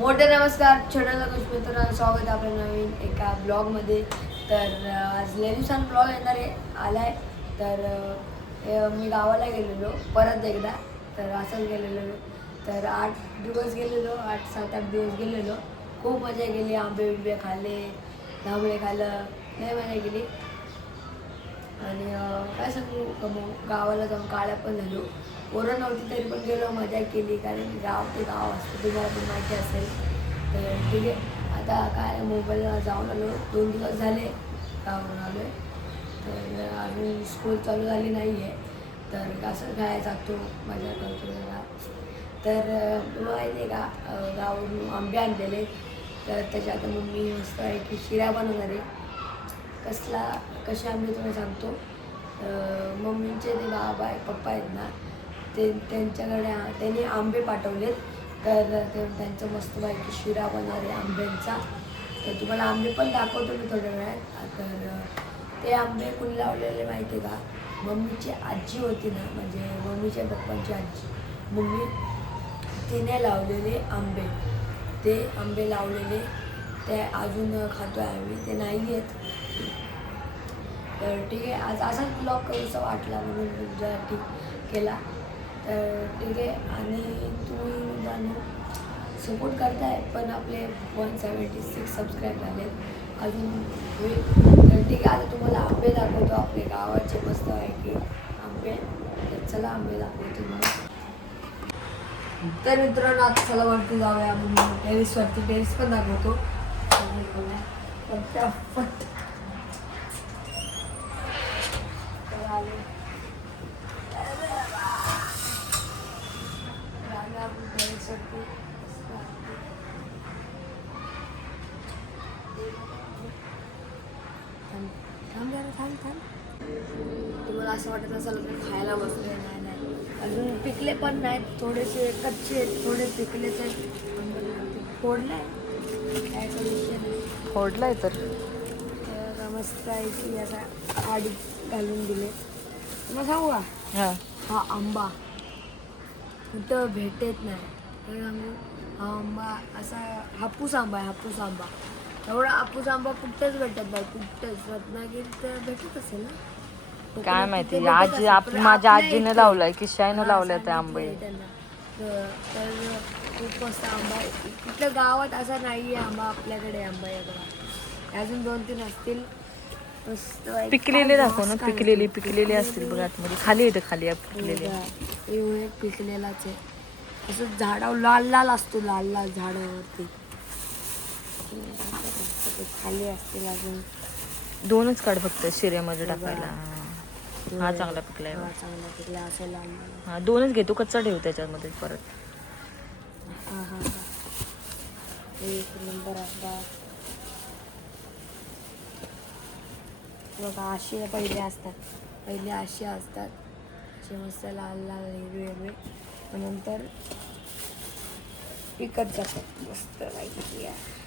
मोठे नमस्कार छोट्या मित्रांनो, स्वागत आहे आपल्या नवीन एका ब्लॉगमध्ये. तर आज लय दिवसांनी ब्लॉग येणार आहे आलाय. तर मी गावाला गेलेलो परत एकदा. तर असंच गेलेलो. तर 8 दिवस गेलेलो, 8-7-8 दिवस गेलेलो. खूप मजा केली. आंबे बिंबे खाल्ले, जांभळे खाल्लं, लय मजा केली. आणि काय सांगू, गावाला जाऊन काळ्या पण झालो. पोरं नव्हती तरी पण गेलो, मजा केली. कारण गाव ते गाव असतं, तुम्हाला पण माहिती असेल. तर ठीक आहे, आता काय मोबाईलला जाऊन आलो. 2 दिवस झाले गावावरून आलो आहे. तर अजून स्कूल चालू झाली नाही आहे. तर असं काय जातो, मजा करतो जरा. तर तुला माहिती आहे का, गावावरून आंबे आणलेले. तर त्याच्या आता मम्मी मस्त आहे की शिरा बनवणार आहे. कसे आंबे तुम्ही सांगतो. मम्मीचे ते बाबा आहे, पप्पा आहेत ना, त्यांच्याकडे त्यांनी आंबे पाठवलेत. तर त्यांचं मस्तपैकी शिरा बनवणार आहे आंब्यांचा. तर तुम्हाला आंबे पण दाखवतो मी थोड्या वेळात. तर ते आंबे कुणी लावलेले माहिती आहे का, मम्मीची आजी होती ना, म्हणजे मम्मीच्या पप्पांची आजी, मम्मी तिने लावलेले आंबे. ते आंबे लावलेले ते अजून खातो आहे आम्ही, ते नाही आहेत. तर ठीक आहे, आज असाच ब्लॉग करूचा वाटला म्हणून तुमच्यासाठी केला. तर ठीक आहे. आणि तुम्ही मित्रांनो सपोर्ट करताय, पण आपले 176 सबस्क्राईब झाले अजून होईल. तर ठीक आहे, आता तुम्हाला आंबे दाखवतो आपले गावाचे मस्त आहे की आंबे. तर चला आंबे दाखवतो तुम्हाला. तर मित्रांनो आता चला वरती जाऊया आपण टेरिसवरती. टेरिस पण दाखवतो फटाफट. तुम्हाला असं वाटत असेल तर खायला बसले, नाही अजून पिकले पण नाहीत, थोडेसे कच्चे आहेत, थोडे पिकलेच आहेत. फोडलाय काय विषय नाही, फोडलाय तर मस्त आहे की असा आडी घालून दिले. मग सांगू का, हा आंबा कुठं भेटत नाही. हे सांगू, हा आंबा असा हापूस आंबा आहे, हापूस आंबा. एवढा हापूस आंबा कुठंच भेटत नाही, कुठंच. रत्नागिरीत भेटत असेल ना, काय कोकणात तिथे माहिती. भेटत आजी असेल, पण माझ्या आपल्या आजीने इथे लावलाय, किशाईनं लावलाय ते आंबे. त्यांना. तर खूप मस्त आंबा आहे. कुठल्या गावात असा नाही आहे आंबा, आपल्याकडे आंबा आहे बघा. अजून 2-3 असतील मस्त. पिकलेले दाखव ना, पिकलेली असतील बघा आतमध्ये. खाली येते, खाली पिकलेले. पिकलेलाच आहे. असं झाडावर लाल लाल असतो, लाल लाल झाडावरती खाली असतील. अजून 2च काढ फक्त शिऱ्यामध्ये टाकायला. हा चांगला पिकलाय, चांगला पिकला असेल. हा 2च घेतो, कच्चा ठेव त्याच्यामध्ये परत. हा हा हा, एक नंबर आंबा बघा. अशी पहिले अशी असतात, असे मस्त लाल लाल हिरवे हिरवे. नंतर पिकत जातात मस्त माहिती आहे.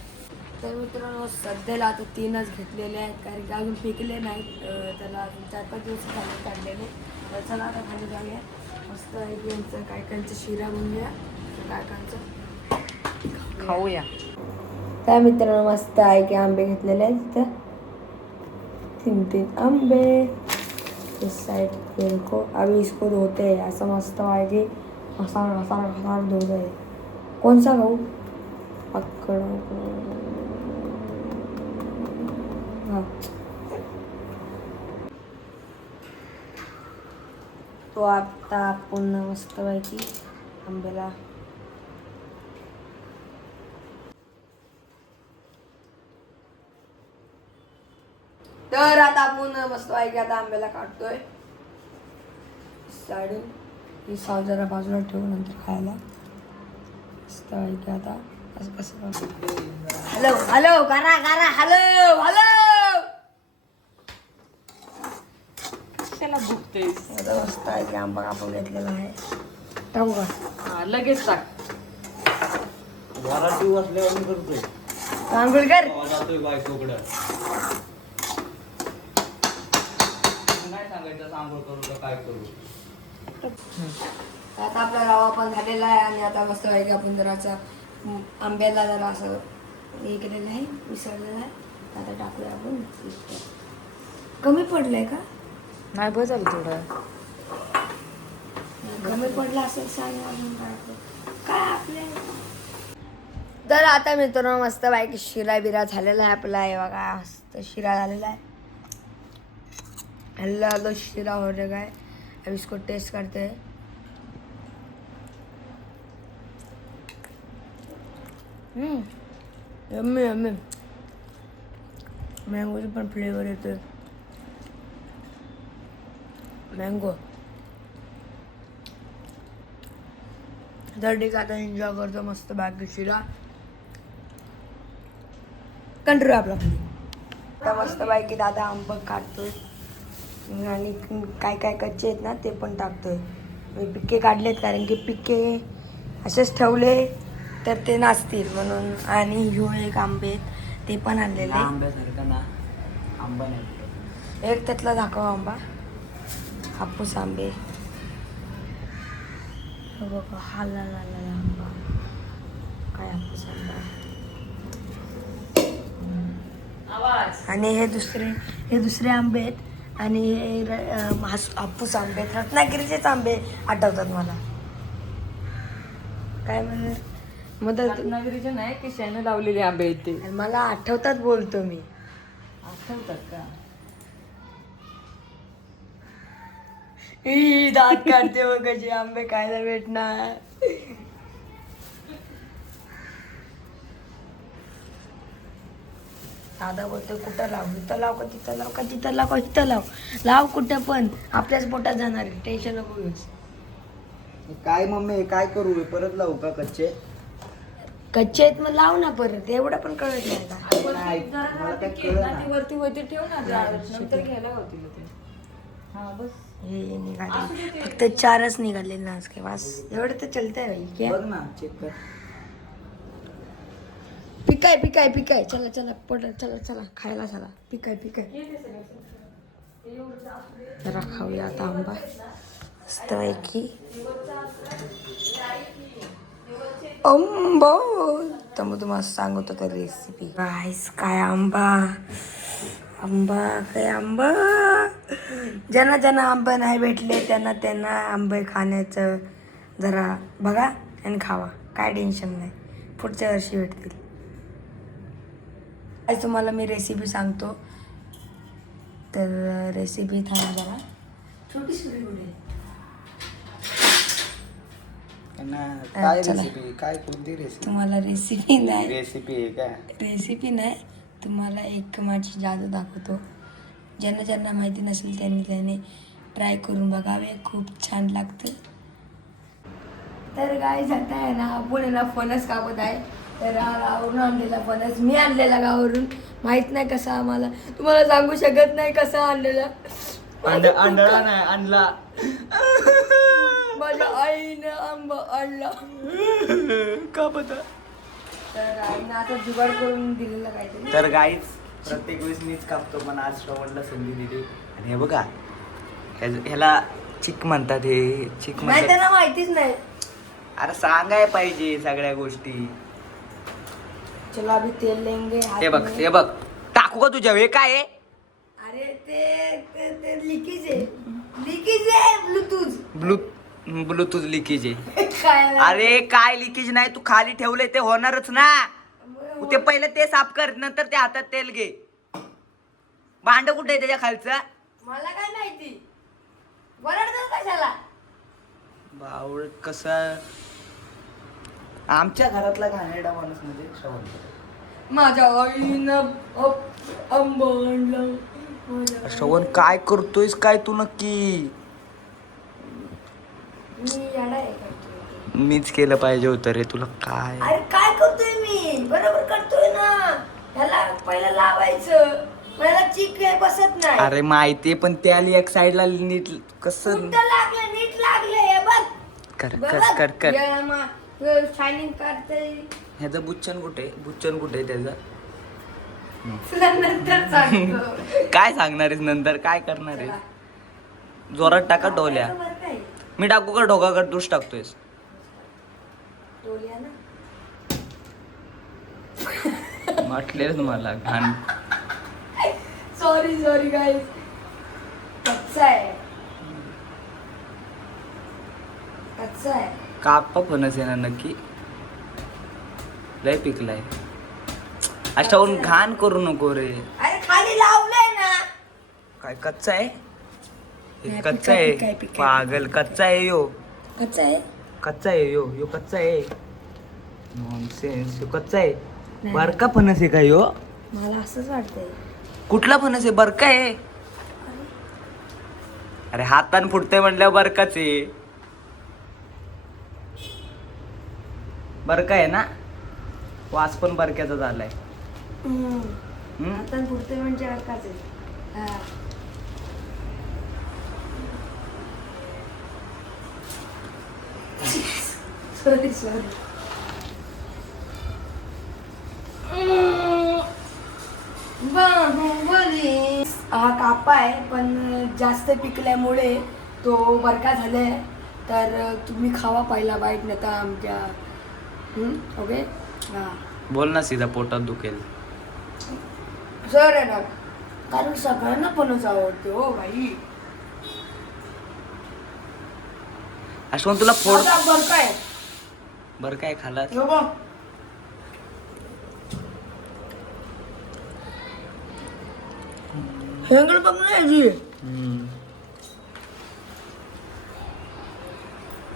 तर मित्रांनो सध्याला आता 3च घेतलेले आहेत, कारण की अजून पिकले नाहीत. त्याला अजून 4-5 दिवस खाली काढलेले. तर चला आता खाली जाऊया. मस्त आहे की यांचं कायकांचं शिरा बनवूया, कायकांचं खाऊया. त्या मित्रांनो मस्त आहे की आंबे घेतलेले आहेत तिथं. 3 आंबे इस साइड इनको अभी इसको धोते हैं. असं मस्त आहे की हसार धोत आहे. कोणसा खाऊ, अक्कड हा तो. आता आपण मस्त पैकी आंब्याला तर आता आपण मस्त आहे की आता आंब्याला काढतोय साडून. ही साव जरा बाजूला ठेवून नंतर खायला मस्त आहे की. आता असं कसं हॅलो हॅलो करा करा, हॅलो हॅलो. त्याला भुकतेस. आता मस्त आहे की आंबा आपण घेतलेला आहे. टाकू का? हा लगेच टाक. मराठी वाचल्यावर मी करतोय. आंघोळ कर. जातोय बायकोकडं. काय सांगायचं, आंघोळ करू का काय करू. आता आपला रवा पण झालेला आहे. आणि आता मस्त आहे की आपण जराचा आंब्याला जरा असं हे केलेलं आहे, मिसळलेलं आहे. आता टाकूया आपण. कमी पडलंय का? नाही बस झालं थोडं. कमी पडलं असेल सांग अजून काय आपले. तर आता मित्रांनो मस्त बाईक शिरा बिरा झालेला आहे आपला. आहे बघा मस्त शिरा झालेला आहे. हल्ला शिरा हो रहा है. अब इसको टेस्ट करते हैं. Yummy yummy. मँगोचं पण फ्लेवर येतोय. मँगो. तर ठीक आता एन्जॉय करतो मस्त बाकी शिरा. कंट्रोल आपला आता मस्त बाकी दादा आंब काढतोय आणि काय काय कच्चे आहेत ना ते पण टाकतोय. मी पिके काढलेत कारण की पिके असेच ठेवले तर ते नाचतील म्हणून. आणि ह्यो एक आंबे आहेत ते पण आणलेले. आंब्यासारखा ना आंबा नाही. एक त्यातला दाखव आंबा. हापूस आंबे हे बघा. हा लाल आंबा. काय हापूस आंबा. आणि हे दुसरे आंबे आहेत. आणि हे हापूस आंबे आहेत. रत्नागिरीचेच आंबे आठवतात मला. काय म्हणजे मदत रत्नागिरीचे नाही की शेणं लावलेले आंबे आहेत ते. मला आठवतात बोलतो मी. आठवतात का? दात काढते मग कशी आंबे खायला भेटणार. दादा बोलतो कुठं लाव. इथं लाव का तिथं लाव का तिथं लाव का इथं लाव. लाव कुठं पण आपल्याच पोटात जाणार आहे. टेन्शन नको घेऊस. काय मम्मी काय करू परत लावू का कच्चे? कच्चे आहेत मग लाव ना परत. एवढं पण कळत नाही का. नाही, मला काय कळलं ना. वरती वरती ठेव ना नंतर घ्यायला होतील ते. हा बस. हे निघाले फक्त 4च निघाले ना आज काय. बस एवढं तर चलतंय भाई. क्या बघ ना चेक कर. पिकाय चला चला पड चला चला खायला चला. पिकाय जरा खाऊया आता आंबा मस्त पैकी. आंबा तर मग तुम्हाला सांगत होता रेसिपी. गाईस काय आंबा काय आंबा. ज्यांना आंबे नाही भेटले त्यांना आंबे खाण्याचं जरा बघा आणि खावा. काय टेन्शन नाही. पुढच्या वर्षी भेटतील. आज तुम्हाला मी रेसिपी सांगतो. तर रेसिपी थांबा जरा. छोटी सुरी कुठे काय चला. रेसिपी काय कोणती रेसिपी? तुम्हाला रेसिपी नाही रेसिपी आहे का? तुम्हाला एक माझी जादू दाखवतो. ज्यांना माहिती नसेल त्यांनी ट्राय करून बघावे. खूप छान लागतं. तर काय जाता आहे ना आपण ना फणस कापत आहे. तर हा गावावरून आणलेला फणस मी आणलेला गावावरून. माहित नाही कसा आम्हाला. तुम्हाला सांगू शकत नाही कसा आणलेला. अंडळा नाही आणला. माझ्या आईनं आंबा आणला. का बता? तर आईनं आता जुगाड करून दिलेला काहीतरी. तर गाईच प्रत्येक वेळेस मीच कापतो पण आज श्रवणला संधी दिली. आणि हे बघा ह्याला चिक म्हणतात. हे चिक नाही म्हणतात. त्यांना माहितीच नाही. अरे सांगाय पाहिजे सगळ्या गोष्टी. चलो अभी तेल लेंगे हाथ हे बघ में. हे बघ टाकू का तुझ्या हे काय आहे? अरे ते लिकीज आहे ब्लूटूथ लिकेज आहे. काय अरे काय लिकेज नाही तू खाली ठेवलंय ते होणारच ना. ते पहिलं ते साफ कर नंतर ते हातात तेल घे. भांड कुठे आहे त्याच्या खालचं? मला काय माहिती. वरडतो कशाला. बावळ कसा आमच्या घरातला घाणेरडा माणूस म्हणजे श्रवण. माझ्या आईनं आंबा आणला. श्रवण काय करतोयस काय तू नक्की? मी येडा आहे का? मीच केलं पाहिजे होतं रे तुला. काय अरे काय करतोय मी. बरोबर करतोय ना. ह्याला पहिलं लावायचं. मला चिक बसत नाही. अरे माहितीये पण त्याला एक साईडला नीट कसं कुठं लागलं नीट लागलं हे बघ. कर कर कर कर. शायनिंग काढतंय. ह्याचं बुच्चन कुठे आहे त्याचं? तुला नंतर सांगतो. काय सांगणार आहेस नंतर? काय करणार आहेस? जोरात टाका डोल्या. बरं काय? मी टाकू का ढोका कर? तूच टाकतोयस. डोल्या ना. वाटलेलं तुम्हाला घाण. सॉरी गाईज, कच्चा आहे. कापा फणस आहे ना नक्की, लय पिकलाय. अशाहून घाण करू नको रे. अरे खाली लावलंय ना. काय कच्चा आहे? हे नाही, कच्चा पिकाय, आहे पिकाय. पागल. कच्चा आहे यो, कच्चा आहे. कच्चा आहे यो. यो कच्चा आहे. नॉनसेन्स. यो कच्चा आहे. नाही. बरका फणस आहे का यो? मला असंच वाटतंय. कुठला फणस आहे? बरका आहे. अरे हातान फुटतंय म्हटल्यावर बरकाच आहे. बरका आहे ना. वास पण बरक्याचा झालाय. आता पुढते म्हणजे अक्काच आहे. हा. सॉरी. हा कापा आहे, पण जास्त पिकल्यामुळे तो बरका झालाय. तर तुम्ही खावा पहिला बाईट, नाही तर आमच्या ओके. हा बोल ना, सीधा पोटात दुखेल. सर आहे ना, कारण सगळ्यांना फणस आवडते हो भाई. अश्वंत तुला फोड. आता बरका आहे. बरं काय खाला? हो बघ. हेंगळ बघ ना याची.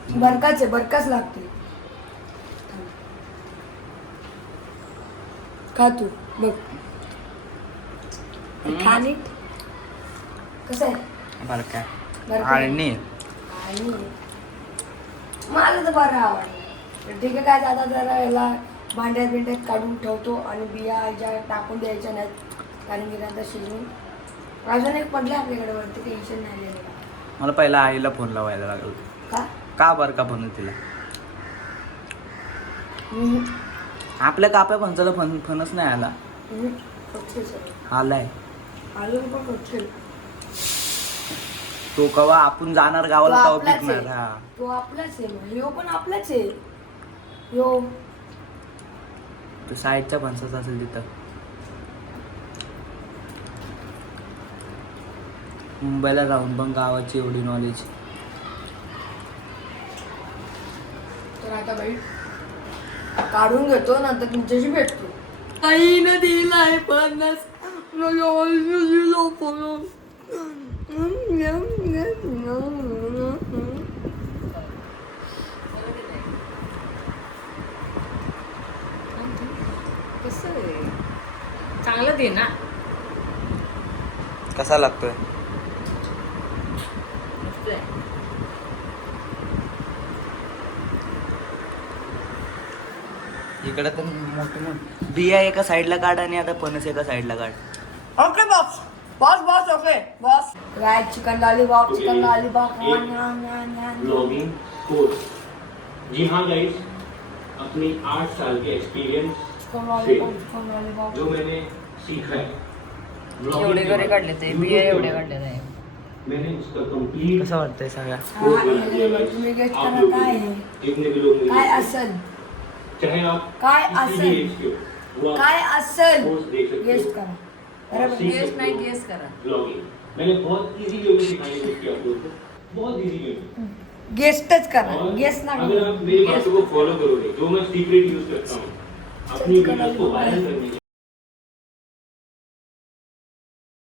बरकाच आहे, बरकाच लागते. खा तू बघ. खा नीट. कसं आहे? बरं काय बरं काय? आणि आणि मला तर बरं आवडलं. ठीक आहे, काय दादा जरा याला भांड्यात काढून ठेवतो आणि बिया ज्या टाकून द्यायच्या नाहीत, कारण की नंतर शिजून अजून एक पडले आपल्याकडे वरती. टेन्शन नाही आलेलं. मला पहिला आईला फोन लावायला लागला. का? का बरं का म्हणून तिला आपल्या काप्या फणसाला फणस नाही आला. आलाय. आलू पण कच्चे. तो कवा आपण जाणार गावाला तो तवा आपलाच पिकणार. आहे. हा तो आपलाच आहे मग. ह्यो पण आपलाच आहे. ह्यो तो साईडच्या फणसाचा असेल तिथं. मुंबईला राहून पण गावाची एवढी नॉलेज. तर आता बाई काढून घेतो, नंतर तुमच्याशी भेटतो. आईनं दिलाय फणस. चांगलं दे ना. कसा लागतोय? इकडे तर मोठे मोठे बिया एका साईडला काढ आणि आता फणस एका साईडला काढ. Okay boss. Boss okay boss. राय chicken lollipop, chicken lollipop. Blogging course. जी हाँ गाइस, अपनी 8 साल के एक्सपीरियंस से जो मैंने सीखा है, एवढे घरे काढले ते बिया एवढे काढले नाही. मैंने उसका कंप्लीट कसं वाटतंय सगळ्या? तुम्ही गेस्ट करा काय आहे? जितने भी लोग काय असेल? चाहे आप काय किसी भी असेल? एज के हो, वो आप काय असेल कोर्स देख सकते गेस्ट हो. करा. बरोबर. सीख गेस सकते नाही, हो. गेस करा. ब्लॉगिंग मैंने बहुत इजी वे में सिखाने की कोशिश की आप लोगों को, बहुत इजी वे में. गेस्टच करा. और गेस्ट ना अगर आप मेरी बातों को फॉलो करोगे, जो मैं सीक्रेट यूज करता हूँ अपनी वीडियोस को वायरल करने के